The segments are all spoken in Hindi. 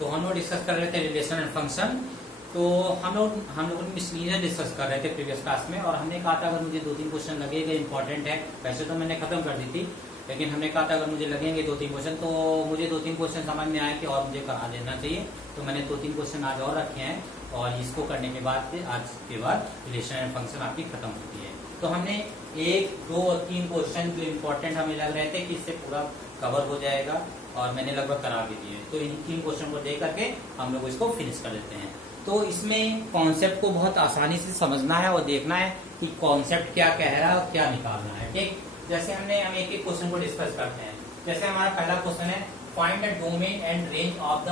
तो हम लोग डिस्कस कर रहे थे रिलेशन एंड फंक्शन। तो हम लोग मिसलीनियर डिस्कस कर रहे थे प्रीवियस क्लास में, और हमने कहा था अगर मुझे 2-3 क्वेश्चन लगेगा इंपॉर्टेंट है, वैसे तो मैंने खत्म कर दी थी, लेकिन हमने कहा था अगर मुझे लगेंगे 2-3 क्वेश्चन, तो मुझे 2-3 क्वेश्चन समझ में आए कि और मुझे करा देना चाहिए, तो मैंने 2-3 क्वेश्चन आज और रखे हैं, और इसको करने के बाद आज के बाद रिलेशन एंड फंक्शन आपकी खत्म होती है। तो हमने 1, 2 और 3 क्वेश्चन जो इम्पोर्टेंट हमें लग रहे थे कि इससे पूरा कवर हो जाएगा, और मैंने लगभग करा भी दिए। तो इन 3 क्वेश्चन को देख करके हम लोग इसको फिनिश कर देते हैं। तो इसमें कॉन्सेप्ट को बहुत आसानी से समझना है और देखना है कि कॉन्सेप्ट क्या कह रहा है और क्या निकालना है। ठीक, जैसे हम एक एक क्वेश्चन को डिस्कस करते हैं। जैसे हमारा पहला क्वेश्चन है, find the domain and range of the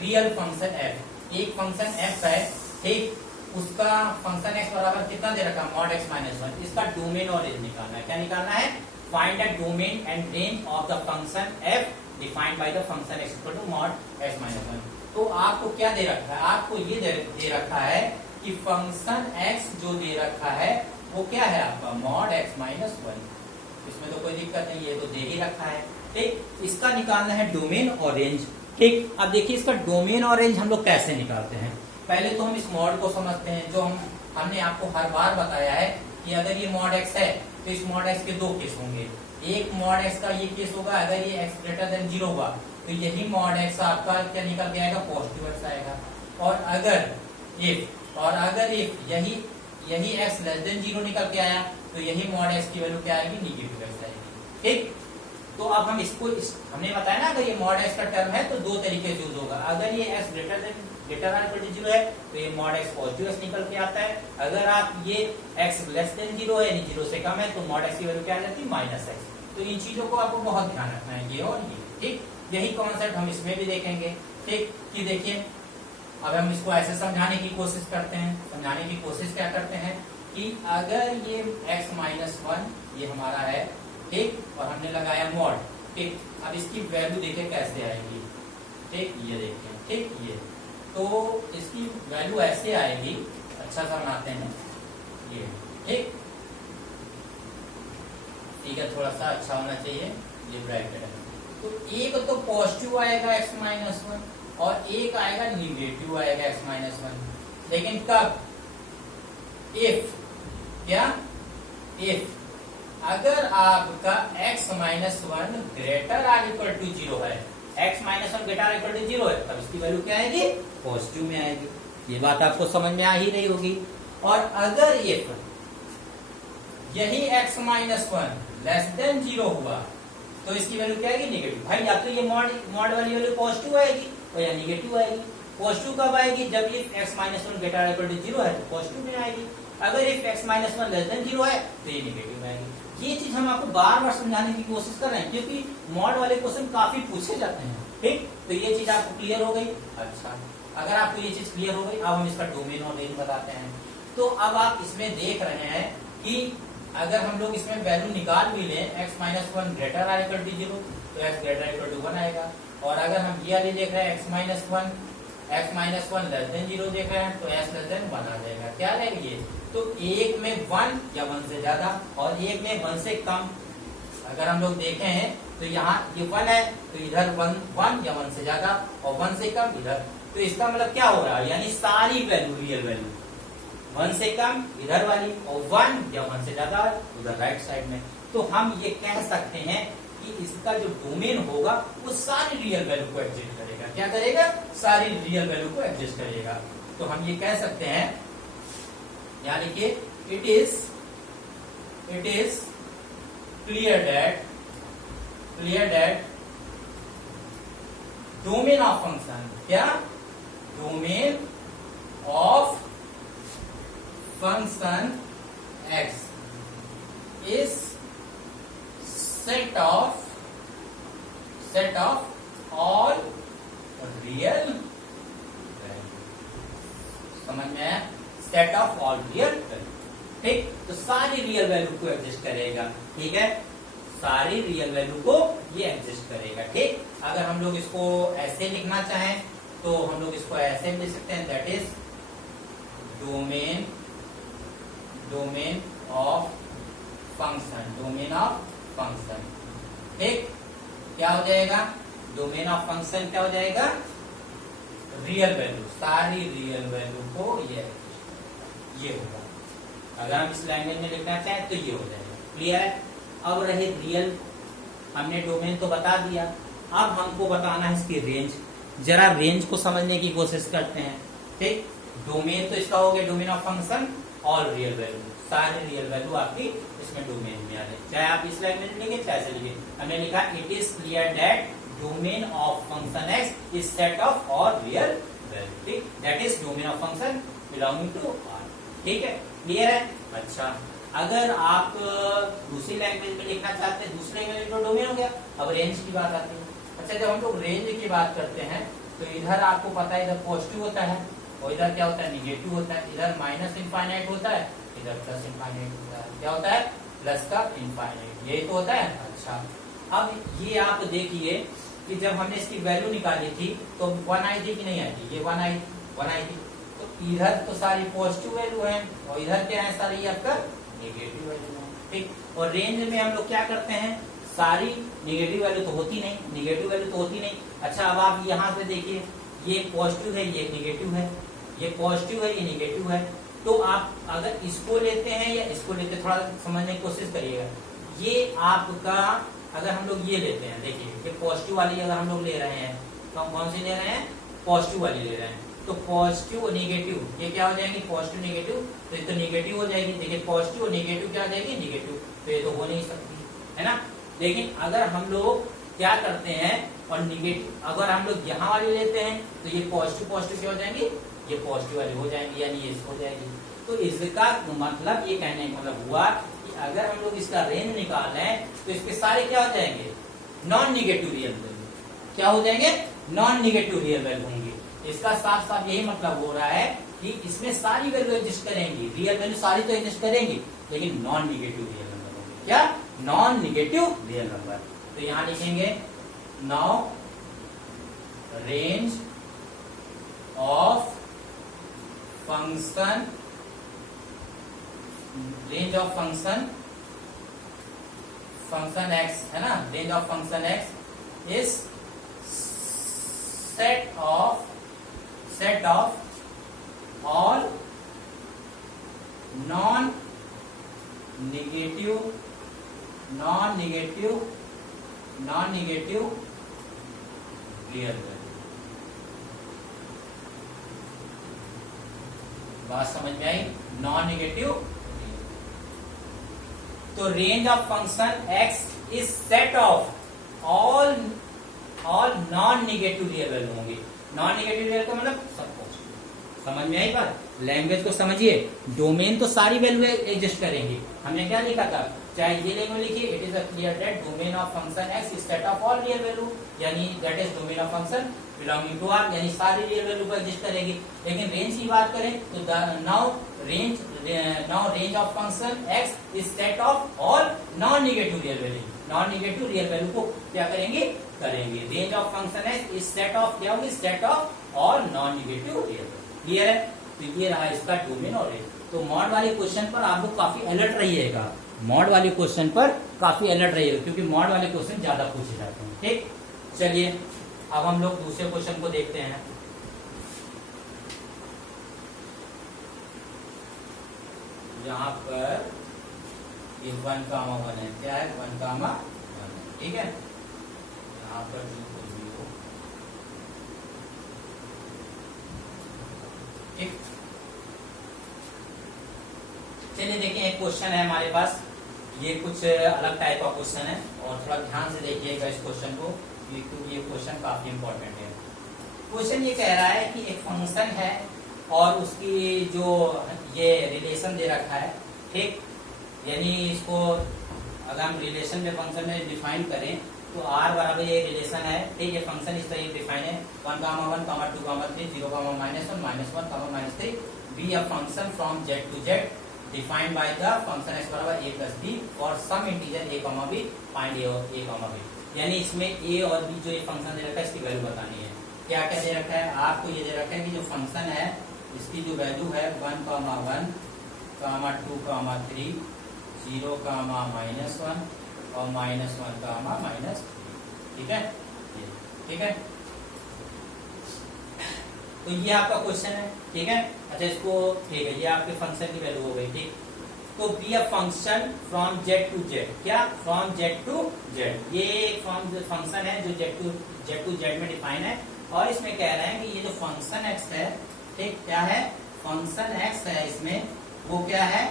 real function F. एक फंक्शन एफ है, ठीक, उसका फंक्शन एक्स बराबर कितना दे रखा है, मॉड एक्स माइनस 1। इसका डोमेन और रेंज निकालना है। क्या निकालना है, find the domain and range of the function f defined by the function x equal to mod x minus 1। तो आपको क्या दे रखा है, आपको ये दे रखा है कि फंक्शन एक्स जो दे रखा है वो क्या है आपका, मॉड एक्स माइनस 1। इसमें तो कोई दिक्कत नहीं है, तो दे ही रखा है। ठीक, इसका निकालना है डोमेन और रेंज। ठीक, अब देखिए इसका डोमेन और रेंज हम लोग कैसे निकालते हैं। पहले तो हम इस मॉड को समझते हैं, जो हमने आपको हर बार बताया है कि अगर ये मॉड एक्स है तो इस मॉड एक्स के 2 केस होंगे। एक मॉड एक्स का ये केस होगा, अगर ये एक्स ग्रेटर देन 0 हुआ तो यही मॉड एक्स आपका क्या निकल के आएगा, पॉजिटिव एक्स आएगा। और अगर इफ यही एक्स लेस देन 0 निकल के आया तो यही मॉड एक्स की वैल्यू क्या आएगी, निगेटिव एक्स आएगी। ठीक, तो अब हम हमने बताया ना, अगर ये मॉड एक्स का टर्म है तो 2 तरीके से यूज होगा। अगर ये एक्स ग्रेटर देन 0 है तो ये मॉड एक्स पॉजिटिव एक्स निकल के आता है। अगर आप ये एक्स लेस देन 0 है, यानी 0 से कम है, तो मॉड एक्स की वैल्यू क्या आ जाती है, माइनस एक्स। तो इन चीजों को आपको बहुत ध्यान रखना है, ये और ये। ठीक, यही कॉन्सेप्ट हम इसमें भी देखेंगे। ठीक, कि देखिए अब हम इसको ऐसे समझाने की कोशिश करते हैं। समझाने की कोशिश क्या करते हैं कि अगर ये x माइनस 1 ये हमारा है, ठीक, और हमने लगाया मॉड। ठीक, अब इसकी वैल्यू देखिए कैसे आएगी। ठीक, ये देखिए, ठीक, ये तो इसकी वैल्यू ऐसे आएगी, अच्छा सा बनाते हैं ये। ठीक है, थोड़ा सा अच्छा होना चाहिए, ये ब्रैकेट है। तो एक तो पॉजिटिव आएगा x माइनस 1 और एक आएगा निगेटिव आएगा x माइनस 1। लेकिन कब, इफ अगर आपका x minus 1 greater or equal to 0 है, x minus 1 greater or equal to 0 है, तब इसकी वैल्यू क्या आएगी, पॉजिटिव में आएगी। ये बात आपको समझ में आ ही रही होगी। और अगर इफ यही x माइनस 1 लेस देन 0 हुआ तो इसकी वैल्यू क्या आएगी, निगेटिव। भाई या तो ये मॉड वाली वैल्यू पॉजिटिव आएगी और या निगेटिव आएगी। पॉजिटिव कब आएगी, जब if x minus 1 greater equal to 0 है तो पॉजिटिव में आएगी। अगर if x minus 1 less than 0 है तो ये निगेटिव में आएगी। ये चीज हम आपको बार बार समझाने की कोशिश कर रहे हैं, क्योंकि मॉड वाले क्वेश्चन काफी पूछे जाते हैं। ठीक, तो ये चीज आपको क्लियर हो गई। अच्छा, अगर आपको ये चीज क्लियर हो गई, अब हम इसका डोमेन और रेंज बताते हैं। तो अब आप इसमें देख रहे हैं कि अगर हम लोग इसमें वैल्यू निकाल भी लें, x minus 1 greater or equal to 0 तो x ग्रेटर इक्वल टू 1 आएगा। और अगर हम ये वाली देख रहे हैं x माइनस 1 लेस देन 0 देख रहे हैं तो x लेस देन 1 आ जाएगा। क्या रहेगा ये, तो एक में 1 या 1 से ज्यादा और एक में 1 से कम। अगर हम लोग देखें हैं तो यहाँ ये 1 है तो इधर 1 या 1 से ज्यादा और 1 से कम इधर। तो इसका मतलब क्या हो रहा है, यानी सारी वैल्यू रियल वैल्यू 1 से कम इधर वाली और 1 या 1 से ज्यादा उधर राइट साइड में। तो हम ये कह सकते हैं कि इसका जो डोमेन होगा वो सारी रियल वैल्यू को एग्जिस्ट करेगा। क्या करेगा, सारी रियल वैल्यू को एग्जिस्ट करेगा। तो हम ये कह सकते हैं, यानी कि it is clear that domain of function, क्या, domain of function x is set of all real values। समझ में आया, set of all real value. ठीक, तो सारी रियल वैल्यू को एग्जिस्ट करेगा। ठीक है, सारी रियल वैल्यू को ये एग्जिस्ट करेगा। ठीक, अगर हम लोग इसको ऐसे लिखना चाहें तो हम लोग इसको ऐसे लिख सकते हैं, that is domain of function. ठीक, क्या हो जाएगा, डोमेन ऑफ फंक्शन क्या हो जाएगा, रियल वैल्यू, सारी रियल वैल्यू को ये होगा। अगर हम इस लैंग्वेज में लिखना चाहें तो ये हो जाएगा। क्लियर है? अब रहे रियल, हमने डोमेन तो बता दिया, अब हमको बताना है इसकी रेंज। जरा रेंज को समझने की कोशिश करते हैं। ठीक, डोमेन तो इसका हो गया domain of function, all real value, सारे रियल वैल्यू आपकी इसमें डोमेन में आ रहे, चाहे आप इस लैंग्वेज में लिखे चाहे से लिखे। हमने लिखा it is clear that domain of function x is set of all real value. ठीक, that is domain of function belonging to R. ठीक है, क्लियर है? अच्छा, अगर आप दूसरी लैंग्वेज में लिखना चाहते हैं, दूसरी लैंग्वेज में डोमेन हो गया। अब रेंज की बात आती है। अच्छा, जब हम लोग रेंज की बात करते हैं तो इधर आपको पता है इधर पॉजिटिव होता है और इधर क्या होता है, निगेटिव होता है। इधर माइनस इनफाइनाइट होता है, इधर प्लस इनफाइनाइट होता है। क्या होता है? प्लस का इनफाइनाइट, यही तो होता है। अच्छा, अब ये आप देखिए कि जब हमने इसकी वैल्यू निकाली थी तो 1 आई थी कि नहीं आई थी? ये 1 आई थी। तो इधर तो सारी पॉजिटिव वैल्यू है और इधर क्या है, सारी आपका नेगेटिव वैल्यू है। ठीक, और रेंज में हम लोग क्या करते हैं, सारी नेगेटिव वैल्यू तो होती नहीं, नेगेटिव वैल्यू तो होती नहीं। अच्छा, अब आप यहाँ से देखिए, ये पॉजिटिव है, ये नेगेटिव है, ये पॉजिटिव है, ये नेगेटिव है। तो आप अगर इसको लेते हैं या इसको लेते हैं, थोड़ा समझने की कोशिश करिएगा। ये आपका अगर हम लोग ये लेते हैं, देखिए ये पॉजिटिव वाली अगर हम लोग ले रहे हैं तो हम कौन सी ले रहे हैं? पॉजिटिव वाली ले रहे हैं। तो पॉजिटिव और नेगेटिव ये क्या हो जाएंगे? पॉजिटिव नेगेटिव, तो ये तो नेगेटिव हो जाएगी। देखिए पॉजिटिव और नेगेटिव क्या हो जाएगी? नेगेटिव, तो ये तो हो नहीं सकती, है ना। लेकिन अगर हम लोग क्या करते हैं और निगेटिव अगर हम लोग यहाँ वाली लेते हैं तो ये पॉजिटिव पॉजिटिव क्या हो जाएंगी? ये पॉजिटिव वाली हो जाएंगी, यानी ये हो जाएगी। तो इसका मतलब ये कहने का मतलब हुआ कि अगर हम लोग इसका रेंज निकाल रहे हैं तो इसके सारे क्या हो जाएंगे? Non negative real value. क्या हो जाएंगे? नॉन निगेटिव रियल वैल्यू होंगे। इसका साफ साफ यही मतलब हो रहा है कि इसमें सारी वैल्यू एग्जिस्ट करेंगी, रियल वैल्यू सारी तो एग्जिस्ट करेंगी, लेकिन नॉन निगेटिव रियल नंबर होंगे। क्या? Non negative real number. तो यहां लिखेंगे now range of function, range of function x है ना, range of function x is set of all non negative real value. बात समझ में आई? Non negative. तो range of function x is set of all non negative real value होंगी। नॉन निगेटिव रियल का मतलब सब कुछ। समझ में आई बात? लैंग्वेज को समझिए, डोमेन तो सारी वैल्यू एग्जिस्ट करेंगी। हमने क्या लिखा था, चाहे ये लैंग्वेज लिखिए, it is a clear that domain of function x is set of all real value, यानी that is domain of function belonging to R, यानी सारी रियल वैल्यू को एग्जिस्ट करेगी। लेकिन रेंज की बात करें तो now range of function x is set of all non negative real value. Non negative real value को क्या करेंगे? Range of function x is set of क्या होगी? Set of all non negative real value. Clear है? तो ये रहा इसका डोमेन और रेंज। तो मॉड वाले क्वेश्चन पर आप लोग काफी अलर्ट रहिएगा, मॉड वाले क्वेश्चन पर काफी अलर्ट रहिएगा, क्योंकि मॉड वाले क्वेश्चन ज्यादा पूछे जाते हैं। ठीक, चलिए अब हम लोग दूसरे क्वेश्चन को देखते हैं। यहाँ पर 1, 1 है, क्या है? 1, 1, ठीक है। यहाँ पर ठीक, चलिए देखें, एक क्वेश्चन है हमारे पास, ये कुछ अलग टाइप का क्वेश्चन है और थोड़ा ध्यान से देखिएगा इस क्वेश्चन को, क्योंकि ये क्वेश्चन काफी इंपॉर्टेंट है। क्वेश्चन ये कह रहा है कि एक फंक्शन है और उसकी जो ये रिलेशन दे रखा है, ठीक, यानी इसको अगर हम रिलेशन में फंक्शन में डिफाइन करें तो r बराबर ये रिलेशन है, ठीक। ये फंक्शन इस तरह डिफाइन है 1, 1, 2, 3, 0, -1, -3 be a function from z to z defined by the function x बराबर a plus b for some integer a, b find a और a, b। यानी इसमें a और b जो ये फंक्शन दे रखा है इसकी वैल्यू बतानी है। क्या क्या दे रखा है आपको? ये दे रखा है कि जो फंक्शन है इसकी जो वैल्यू है 1, 1, 2, 3, 0, -1 और -1, -3, ठीक है, ठीक है। तो ये आपका क्वेश्चन है, ठीक है। अच्छा इसको ठीक है, ये आपके फंक्शन की वैल्यू हो गई, ठीक। तो be a function from Z to Z, क्या फ्रॉम जेड टू जेड, ये एक फंक्शन है जो जेड टू जेड में डिफाइन है। और इसमें कह रहे हैं कि ये जो फंक्शन एक्स है, ठीक, क्या है फंक्शन एक्स है, इसमें वो क्या है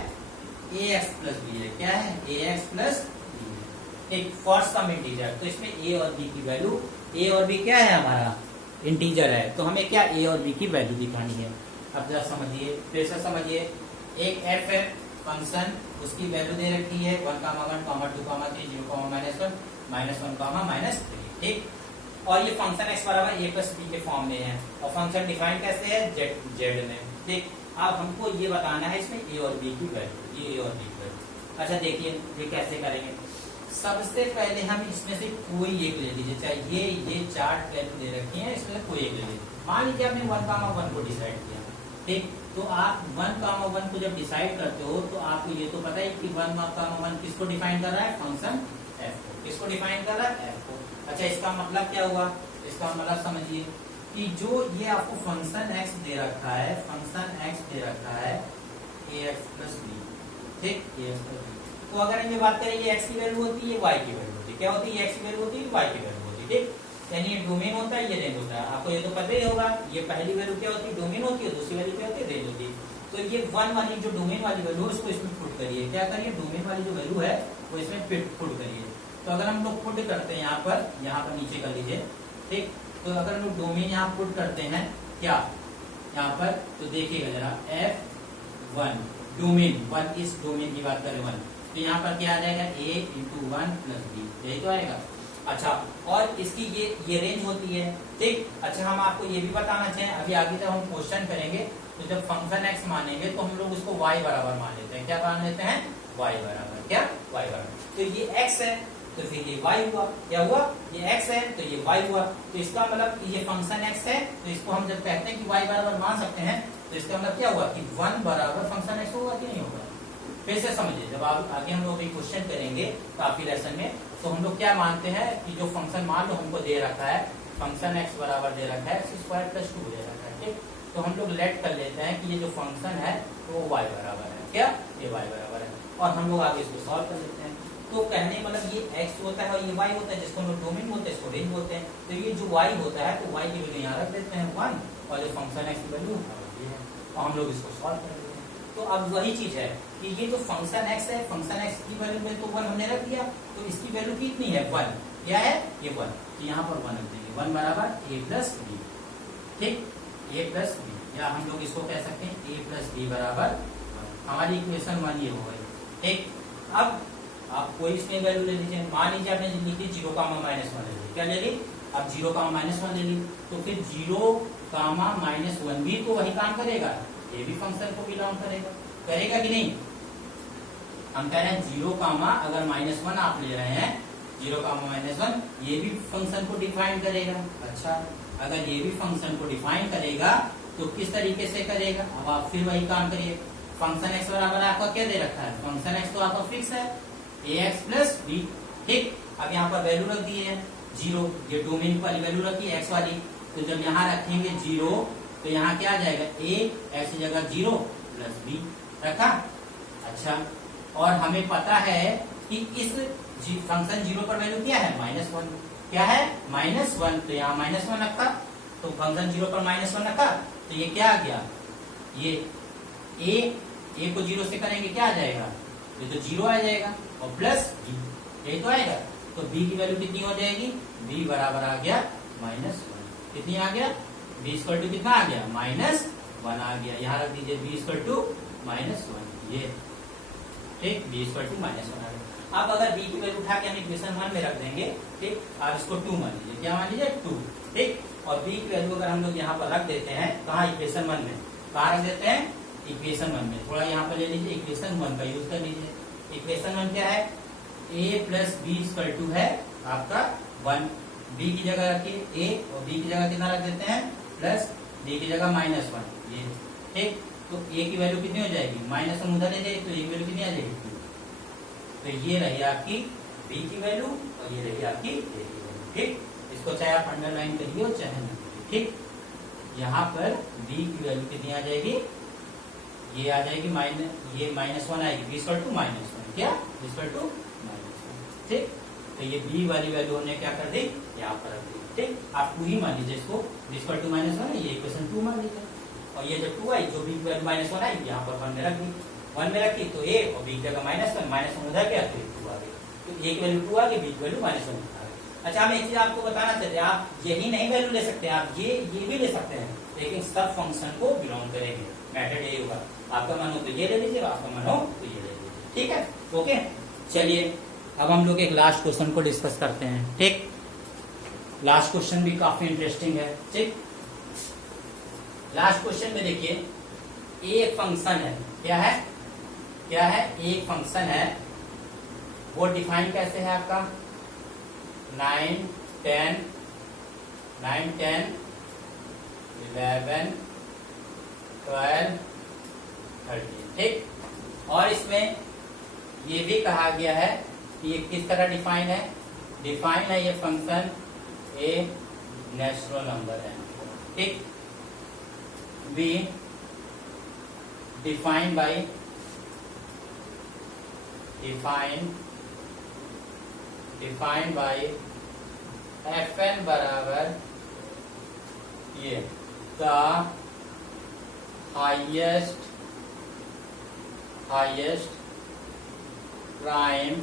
ए एक्स प्लस बी है, क्या है ए एक्स प्लस बी, एक फॉर सम इंटीजर। तो इसमें ए और बी की वैल्यू, ए और बी क्या है हमारा इंटीजर है, तो हमें क्या ए और बी की वैल्यू दिखानी है। अब जरा समझिए, फिर से समझिए, एक एफ है फंक्शन, उसकी वैल्यू दे रखी है 1, 1, 2, 3, 0, -1, -1, -3, ठीक। और ये फंक्शन एक्स बराबर ए प्लस बी के फॉर्म में है, और फंक्शन डिफाइन कैसे है जेड में, ठीक। अब हमको ये बताना है इसमें ए और बी की वैल्यू, ये ए और बी की वैल्यू। अच्छा देखिए ये कैसे करेंगे। सबसे पहले हम इसमें से कोई एक ले लीजिए, चाहे ये 4 वैल्यू दे रखी है, इसमें से कोई एक ले लीजिए। मान लीजिए आपने 1, 1 को डिसाइड किया, ठीक। तो आप 1, 1 को जब डिसाइड करते हो तो आपको ये तो पता है कि 1, 1 किसको डिफाइन कर रहा है, फंक्शन एफ को, किसको डिफाइन कर रहा है एफ को। अच्छा इसका मतलब क्या हुआ, इसका मतलब समझिए कि जो ये आपको फंक्शन एक्स दे रखा है, फंक्शन एक्स दे रखा है ए एक्स प्लस बी, ठीक, ए एक्स प्लस बी। तो अगर हम ये बात करें ये एक्स की वैल्यू होती है, वाई की वैल्यू होती है, क्या होती है एक्स की वैल्यू होती है, वाई की वैल्यू होती है, ठीक। यानी ये डोमेन होता है, ये रेंज होता है, आपको ये तो पता ही होगा। ये पहली वैल्यू क्या होती है, डोमेन होती है, दूसरी वैल्यू क्या होती है, रेंज होती है। तो ये 1 वाली जो डोमेन वाली वैल्यू है उसको इसमें पुट करिए, क्या करिए डोमेन वाली जो वैल्यू है वो इसमें पुट करिए। तो अगर हम लोग पुट करते हैं यहाँ पर नीचे कर लीजिए, ठीक। तो अगर हम लोग डोमेन यहाँ पुट करते हैं क्या यहाँ पर, तो देखिएगा जरा F1 डोमेन 1, इस डोमेन की बात करें 1, तो यहाँ पर क्या आ जाएगा a × 1 + b, यही तो आएगा। अच्छा और इसकी ये रेंज होती है, ठीक। अच्छा हम आपको ये भी बताना चाहें, अभी आगे जब हम क्वेश्चन करेंगे तो जब फंक्शन x मानेंगे तो हम लोग उसको y बराबर मान लेते हैं, क्या मान लेते हैं y बराबर, क्या y बराबर। तो ये x है तो फिर ये y हुआ, क्या हुआ ये x है तो ये y हुआ। तो इसका मतलब ये फंक्शन x है, तो इसको हम जब कहते हैं कि y बराबर मान सकते हैं तो इसका मतलब क्या हुआ कि 1 बराबर फंक्शन x होगा कि नहीं होगा। फिर से समझिए, जब आगे हम लोग एक क्वेश्चन करेंगे काफी लेसन में, तो हम लोग क्या मानते हैं कि जो फंक्शन मान लो हमको दे रखा है, फंक्शन x बराबर दे रखा है x² + 2 दे रखा है, ठीक। तो हम लोग लेट कर लेते हैं कि ये जो फंक्शन है वो y बराबर है, क्या ये y बराबर है, और हम लोग आगे इसको सॉल्व कर लेते हैं। तो कहने मतलब ये x होता है और ये y होता है, जिसको हम लोग डोमेन बोलते हैं, इसको रेंज बोलते हैं। तो ये जो y होता है तो y की वैल्यू यहाँ रख देते हैं 1, और जो फंक्शन x की वैल्यू ये है, और हम लोग इसको सॉल्व कर लेते हैं। तो अब वही चीज है कि ये जो फंक्शन x है, फंक्शन x की वैल्यू में तो 1 हमने रख दिया, तो इसकी वैल्यू कितनी है 1, क्या है ये 1, तो यहाँ पर 1 रख देंगे, 1 बराबर a + b, ठीक, a + b, या हम लोग इसको कह सकते हैं a + b बराबर 1। हमारी इक्वेशन 1 ये हो गई, ठीक। अब आप कोई इसमें वैल्यू ले लीजिए, मान लीजिए आपने लिखी 0, -1 ले ली, क्या ले ली, अब 0, -1 ले ली, तो फिर 0, -1 भी तो वही काम करेगा, ये भी फंक्शन को बिलोंग करेगा कि नहीं। हम कह रहे हैं 0, अगर -1 आप ले रहे हैं, 0, -1 ये भी फंक्शन को डिफाइन करेगा। अच्छा अगर ये भी फंक्शन को डिफाइन करेगा तो किस तरीके से करेगा, अब आप फिर वही काम करिए। फंक्शन x बराबर आपका क्या दे रखा है, फंक्शन x तो आपका फिक्स है ax + b, ठीक। अब यहाँ पर वैल्यू रख दी है 0, ये डोमेन वाली वैल्यू रखी है x वाली, तो जब यहाँ रखेंगे 0 तो यहाँ क्या आ जाएगा a, x की जगह 0 + b रखा। अच्छा और हमें पता है कि इस फंक्शन 0 पर वैल्यू क्या है -1, क्या है -1, तो यहाँ -1 रखा, तो फंक्शन 0 पर -1 रखा, तो ये क्या आ गया, ये a को 0 से करेंगे क्या आ जाएगा, ये तो 0 आ जाएगा, और प्लस b, यही तो आएगा। तो b की वैल्यू कितनी हो जाएगी, b बराबर आ गया -1, कितनी आ गया, b = कितना आ गया -1 आ गया, यहाँ रख दीजिए b = -1, ये ठीक, b = -1 आ गया। अब अगर b की वैल्यू उठा के हम इक्वेशन 1 में रख देंगे, ठीक, आप इसको 2 मान लीजिए, क्या मान लीजिए 2, ठीक। और b की वैल्यू अगर हम लोग यहाँ पर रख देते हैं, कहाँ इक्वेशन 1 में, कहाँ रख देते हैं इक्वेशन 1 में, थोड़ा यहाँ पर ले लीजिए, इक्वेशन 1 का यूज कर लीजिए। इक्वेशन 1 क्या है, a + b = है आपका 1, b की जगह रखिए a, और b की जगह कितना रख देते हैं प्लस, b की जगह -1, ये ठीक। तो a की वैल्यू कितनी हो जाएगी, -1 उधर ले जाएगी, तो a की वैल्यू कितनी आ जाएगी 2। तो ये रही आपकी b की वैल्यू और ये रही आपकी a की वैल्यू, ठीक। इसको चाहे आप अंडरलाइन करिए और चाहे नहीं, ठीक। यहाँ पर b की वैल्यू कितनी आ जाएगी, ये आ जाएगी ये -1 आएगी, b इक्वल टू -1, क्या इक्वल टू -1, ठीक। तो ये b वाली वैल्यू हमने क्या कर दी, यहाँ पर रख दी, ठीक। आप 2 ही मान लीजिए इसको, b इक्वल टू -1 है, ये इक्वेशन 2 मान लीजिए, और ये जब 2 आई जो b की वैल्यू -1 आई यहाँ पर 1 में रख दी, 1 में रखी तो a और b की जगह -1 उधर क्या, तो 2 आ गई, तो a की वैल्यू 2 आ गई, b की वैल्यू -1 आ गई। अच्छा, हम एक चीज आपको बताना चाहते हैं, आप यही नहीं वैल्यू ले सकते, आप ये भी ले सकते हैं, लेकिन सब फंक्शन को बिलोंग करेंगे, मेथड यही होगा, आपका मन हो तो ये ले लीजिए, आपका मन हो तो ये ले लीजिए, ठीक है, ओके। चलिए अब हम लोग एक लास्ट क्वेश्चन को डिस्कस करते हैं, ठीक। लास्ट क्वेश्चन भी काफी इंटरेस्टिंग है, ठीक। लास्ट क्वेश्चन में देखिए एक फंक्शन है, क्या है, क्या है, एक फंक्शन है, वो डिफाइन कैसे है आपका 9, 10, 11, 12, 13, ठीक। और इसमें ये भी कहा गया है कि ये किस तरह डिफाइन है, डिफाइन है ये फंक्शन ए नेचुरल नंबर है, ठीक। Be define by defined by fn बराबर ये the highest prime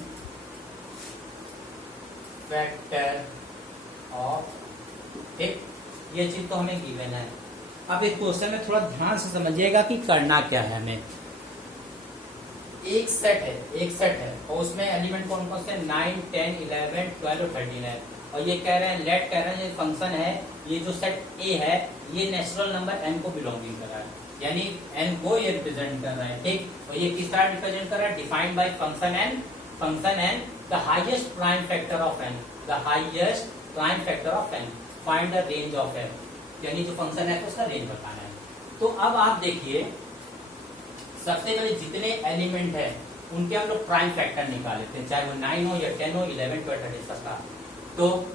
factor of, ठीक। ये चीज तो हमें गिवन है। अब इस क्वेश्चन में थोड़ा ध्यान से समझिएगा कि करना क्या है हमें। एक सेट है और उसमें एलिमेंट कौन कौन से 9, 10, 11, 12 और 13 है, और ये कह रहे हैं लेट कह रहे हैं ये फंक्शन है, ये जो सेट ए है ये नेचुरल नंबर n को बिलोंगिंग कर रहा है, यानी n को ये रिप्रेजेंट कर रहा है, ठीक। और ये किस तरह रिप्रेजेंट कर रहा है, defined by function n the highest prime factor of n, the highest prime factor of n, find the range of n, यानी जो फंक्शन है उसका रेंज बताना है। तो अब आप देखिए सबसे पहले जितने एलिमेंट है उनके हम लोग प्राइम फैक्टर निकाल लेते हैं, चाहे वो 9 हो या 10 हो, 11, 12, 13 सबका। तो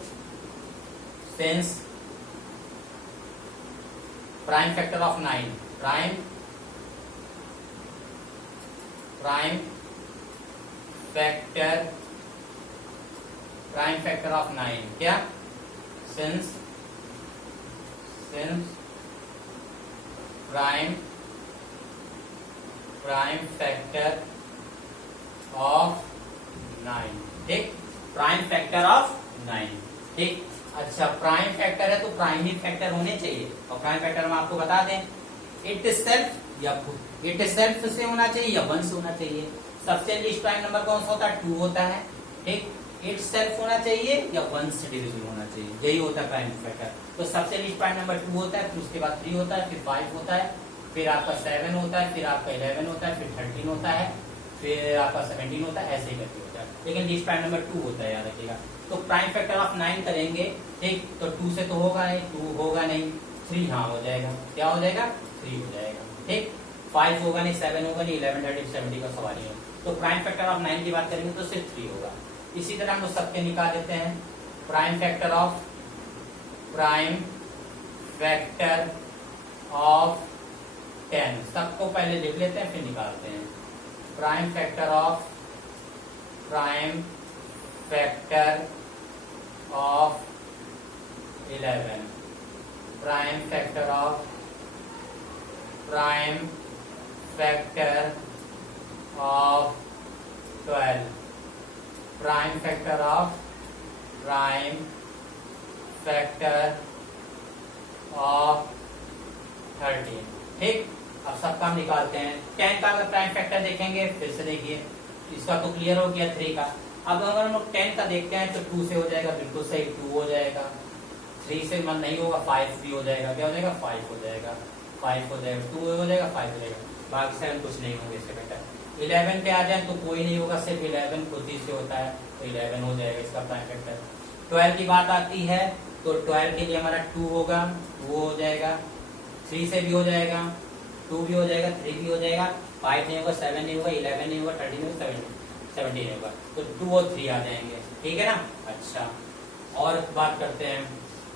sense prime factor of 9, prime factor of 9 क्या, सिंस प्राइम फैक्टर ऑफ 9, ठीक। प्राइम फैक्टर ऑफ 9, ठीक। अच्छा, प्राइम फैक्टर है तो प्राइमरी फैक्टर होने चाहिए, और प्राइम फैक्टर हम आपको बता दें इट सेल्फ से होना चाहिए या 1 से होना चाहिए। सबसे लीस्ट प्राइम नंबर कौन सा होता है, 2 होता है, ठीक। इट सेल्फ होना चाहिए या 1 से डिविजिबल होना चाहिए, यही होता है प्राइम फैक्टर। तो सबसे लीस्ट प्राइम नंबर 2 होता है, फिर उसके बाद 3 होता है, फिर 5 होता है, फिर आपका 7 होता है, फिर आपका 11 होता है, फिर 13 होता है, फिर आपका 17 होता है, ऐसे ही करके होता है, लेकिन लीस्ट प्राइम नंबर 2 होता है, याद रखिएगा। तो प्राइम फैक्टर ऑफ 9 करेंगे, ठीक। तो 2 से तो होगा नहीं, 2 होगा नहीं, 3 हाँ हो जाएगा, क्या हो जाएगा, 3 हो जाएगा, ठीक। 5 होगा नहीं, 7 होगा नहीं, 11, 13, 70 का सवाल ही है। तो प्राइम फैक्टर ऑफ 9 की बात करेंगे तो सिर्फ 3 होगा। इसी तरह हम लोग सबके निकाल देते हैं प्राइम फैक्टर ऑफ 10, सबको पहले लिख लेते हैं फिर निकालते हैं। Prime factor of 11, prime factor of 12, prime factor of 13, ठीक। अब सबका हम निकालते हैं। 10 का अगर प्राइम फैक्टर देखेंगे, फिर से देखिए इसका तो क्लियर हो गया 3 का। अब अगर हम लोग 10 का देखते हैं तो 2 से हो जाएगा, बिल्कुल सही 2 हो जाएगा, 3 से मन नहीं होगा, 5 भी हो जाएगा, क्या हो जाएगा 5 हो जाएगा, 5 हो जाएगा, 2 हो जाएगा, 5 हो जाएगा, बाकी 7 कुछ नहीं होंगे इससे बेटर। 11 पे आ जाए तो कोई नहीं होगा, सिर्फ 11 खुद ही से होता है, तो 11 हो जाएगा इसका प्राइम फैक्टर। 12 की बात आती है तो 12 के लिए हमारा 2 होगा, 2 हो जाएगा, 3 से भी हो जाएगा, 2 भी हो जाएगा, 3 भी हो जाएगा, 5 नहीं होगा, 7 नहीं होगा, 11 नहीं होगा, 13 नहीं होगा, 17 नहीं होगा, तो 2 और 3 आ जाएंगे, ठीक है ना। अच्छा, और बात करते हैं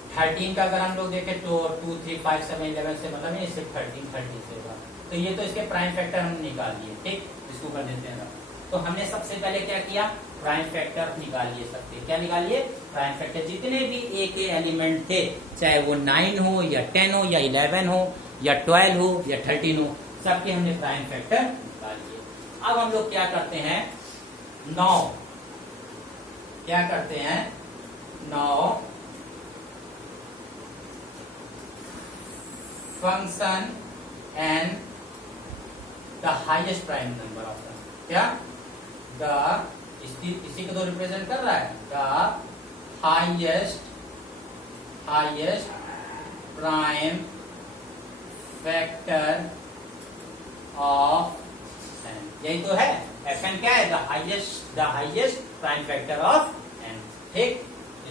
13 का अगर हम लोग देखें तो 2, 3, 5, 7, 11 से मतलब ये सिर्फ 13 से होगा। तो ये तो इसके प्राइम फैक्टर हम निकाल लिए, ठीक, इसको कर देते हैं। तो हमने सबसे पहले क्या किया, प्राइम फैक्टर निकाल लिए सबके। क्या निकाल लिए, प्राइम फैक्टर। जितने भी ए के एलिमेंट थे, चाहे वो 9 हो या 10 हो या 11 हो या 12 हो या 13 हो, सबके हमने प्राइम फैक्टर निकाल लिए। अब हम लोग क्या करते हैं, 9 क्या करते हैं, 9 function and the highest prime number of the, क्या, द, इसी को तो रिप्रेजेंट कर रहा है, the highest prime factor of n, यही तो है, एफ एन क्या है, the highest prime factor of n, ठीक,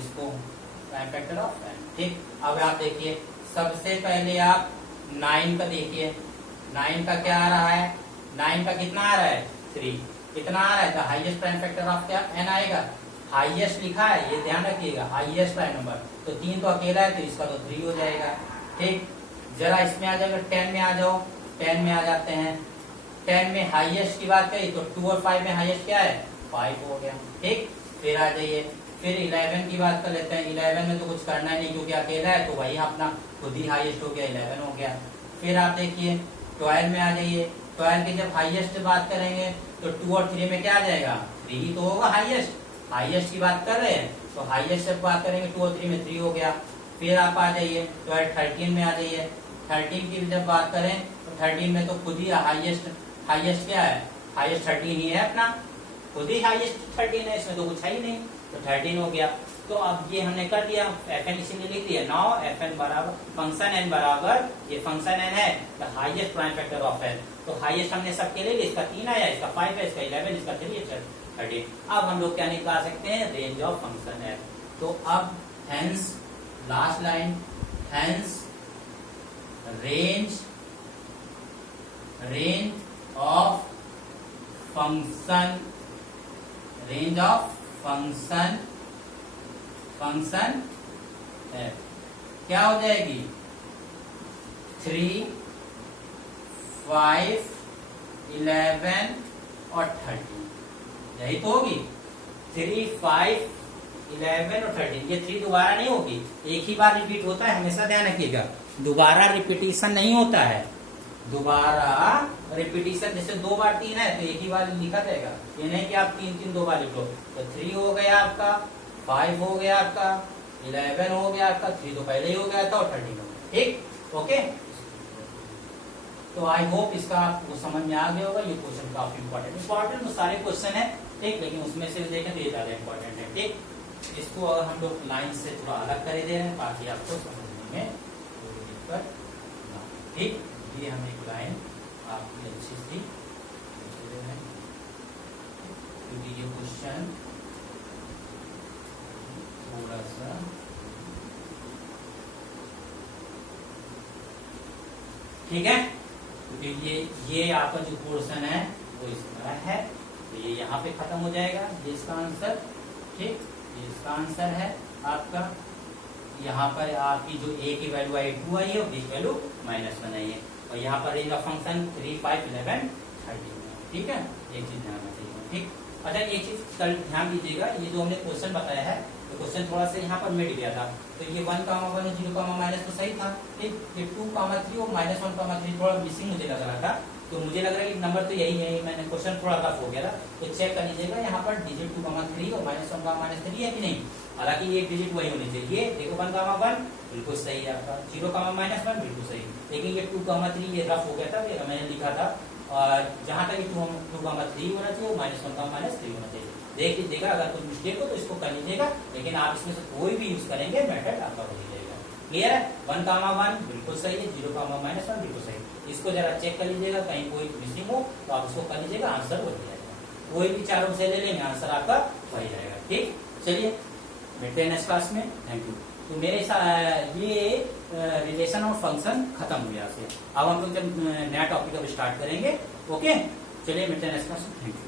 इसको प्राइम फैक्टर ऑफ एन, ठीक। अब आप देखिए, सबसे पहले आप 9 का देखिए, 9 का क्या आ रहा है, 9 का कितना आ रहा है, 3, कितना आ रहा है, the highest prime factor of क्या, एन आएगा, हाईएस्ट लिखा है, ये ध्यान रखिएगा, हाईएस्ट प्राइम नंबर, तो 3 तो अकेला है, तो इसका तो 3 हो जाएगा, ठीक। जरा इसमें आ जाएगा, 10 में आ जाओ, 10 में आ जाते हैं, 10 में हाईएस्ट की बात करी तो 2 और 5 में हाईएस्ट क्या है, 5 हो गया, ठीक। फिर आ जाइए, फिर 11 की बात कर लेते हैं, 11 में तो कुछ करना ही नहीं क्योंकि अकेला है, तो वही अपना खुद ही हाईएस्ट हो गया, 11 हो गया। फिर आप देखिए 12 में आ जाइए, 12 की जब हाईएस्ट बात करेंगे तो 2 और 3 में क्या आ जाएगा, 3 ही तो होगा हाईएस्ट की बात कर रहे हैं, तो हाईएस्ट जब बात करेंगे 2 और 3 में 3 हो गया। फिर आप आ जाइए 13 में आ जाइए, 13 की जब बात करें तो 13 में तो खुद ही हाईएस्ट क्या है, हाईएस्ट 13 ही है अपना, खुद ही हाईएस्ट 13 है, इसमें तो कुछ है ही नहीं, तो 13 हो गया। तो अब ये हमने कर दिया, एफ एन इसीलिए लिख दिया, नाउ एफ एन बराबर फंक्शन एन बराबर, ये फंक्शन एन है the highest prime factor of n, तो हाईएस्ट हमने सबके ले लिया, इसका 3 आया, इसका 5 है, इसका 11, इसका 3 है, 13। अब हम लोग क्या निकाल सकते हैं, रेंज ऑफ फंक्शन एफ। तो अब hence last line, hence range of function F क्या हो जाएगी, 3, 5, 11 और 13, यही तो होगी, 3, 5, 11 और 13, ये 3 दोबारा नहीं होगी, एक ही बार रिपीट होता है, हमेशा ध्यान रखिएगा, दोबारा रिपीटिशन नहीं होता है, दोबारा रिपीटिशन जैसे 2 बार 3 है तो एक ही बार लिखा जाएगा, ये नहीं कि आप 3 2 बार लिखो। तो 3 हो गया आपका, 5 हो गया आपका, 11 हो गया आपका, 3 तो पहले ही हो गया था और 13 हो गया, ठीक, ओके। तो आई होप इसका आपको समझ में आ गया होगा, ये क्वेश्चन काफी इंपॉर्टेंट तो सारे क्वेश्चन है, ठीक, लेकिन उसमें से देखें तो ये ज्यादा इंपॉर्टेंट है, ठीक। इसको अगर हम लोग लाइन से थोड़ा अलग कर दे रहे हैं ताकि आपको समझने में कोई दिक्कत ना, ठीक। ये हम एक लाइन आपकी अच्छी सी क्योंकि ये क्वेश्चन थोड़ा सा ठीक है, क्योंकि ये आपका जो पोर्शन है वो इस तरह है, तो ये यहाँ पे खत्म हो जाएगा, ये इसका आंसर, ठीक, ये इसका आंसर है आपका। यहाँ पर आपकी जो a की वैल्यू आई 2 आई है और b की वैल्यू -1 आई है, और यहाँ पर रेंज ऑफ फंक्शन 3, 5, 11, 13, ठीक है, एक चीज ध्यान रखिएगा, ठीक। अच्छा एक चीज कल ध्यान दीजिएगा, ये जो हमने क्वेश्चन बताया है तो क्वेश्चन थोड़ा सा यहाँ पर मिट गया था, तो ये 1, 1 और 0, तो सही था, ठीक, ये 2, 3 और -1, 3 थोड़ा मिसिंग मुझे लग रहा था, तो मुझे लग रहा है कि नंबर तो यही है, मैंने क्वेश्चन थोड़ा रफ हो गया था, तो चेक कर लीजिएगा यहाँ पर डिजिट 2, 3 और -1, -3 है कि नहीं, हालांकि एक डिजिट वही होनी चाहिए, देखो 1, 1 बिल्कुल सही है आपका, 0, -1 बिल्कुल सही, लेकिन ये 2, 3 ये रफ हो गया था, ये मैंने लिखा था, और जहां तक 2, 3 होना चाहिए, -1, -3 होना चाहिए, देख लीजिएगा, अगर कुछ मिस्टेक हो तो इसको कर लीजिएगा, लेकिन आप इसमें से कोई भी यूज करेंगे मेथड आपका हो जाएगा, क्लियर है। 1, 1 बिल्कुल सही है, 0, -1 बिल्कुल सही, इसको जरा चेक कर लीजिएगा, कहीं कोई मिसिंग हो तो आप उसको कर लीजिएगा, आंसर हो जाएगा, कोई भी चारों से ले लेंगे आंसर आपका वही रहेगा, ठीक। चलिए मिलते हैं नेक्स्ट क्लास में, थैंक यू। तो मेरे साथ ये रिलेशन और फंक्शन खत्म हो गया से, अब हम लोग जब नया टॉपिक अब स्टार्ट करेंगे, ओके, चलिए मिलते हैं नेक्स्ट क्लास में, थैंक यू।